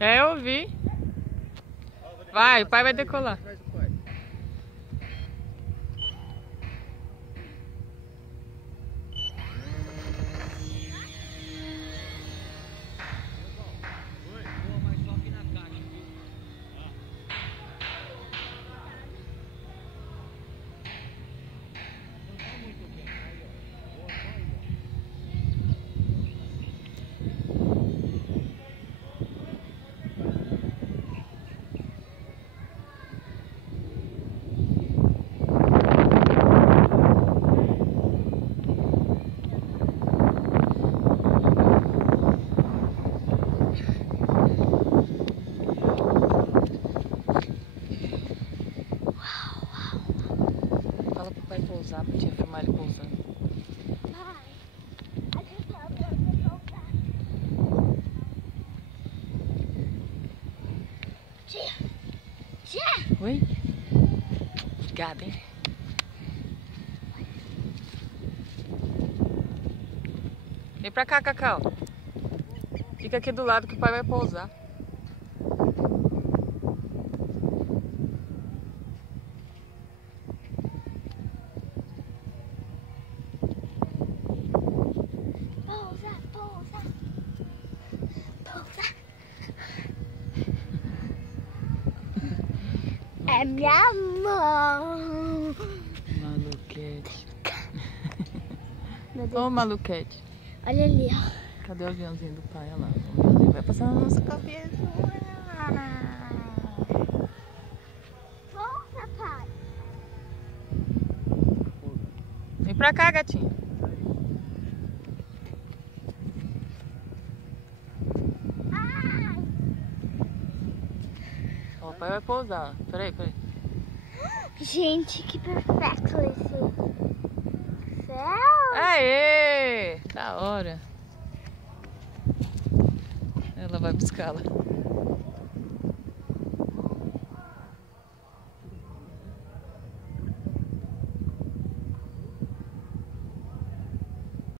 É, eu vi. Vai, o pai vai decolar. Fala pro pai pousar, pra tia filmar ele pousando. Oi? Obrigada, hein? Vem pra cá, Cacau. Fica aqui do lado que o pai vai pousar. É minha mão. Maluquete. Ô, Maluquete. Olha ali, ó. Cadê o aviãozinho do pai? Olha lá. O aviãozinho vai passar na nossa cabeça. Volta, pai. Vem pra cá, gatinho. Ai. Ó, o pai vai pousar. Peraí. Gente, que perfeito esse céu. Aê! Da hora. Ela vai buscá-la.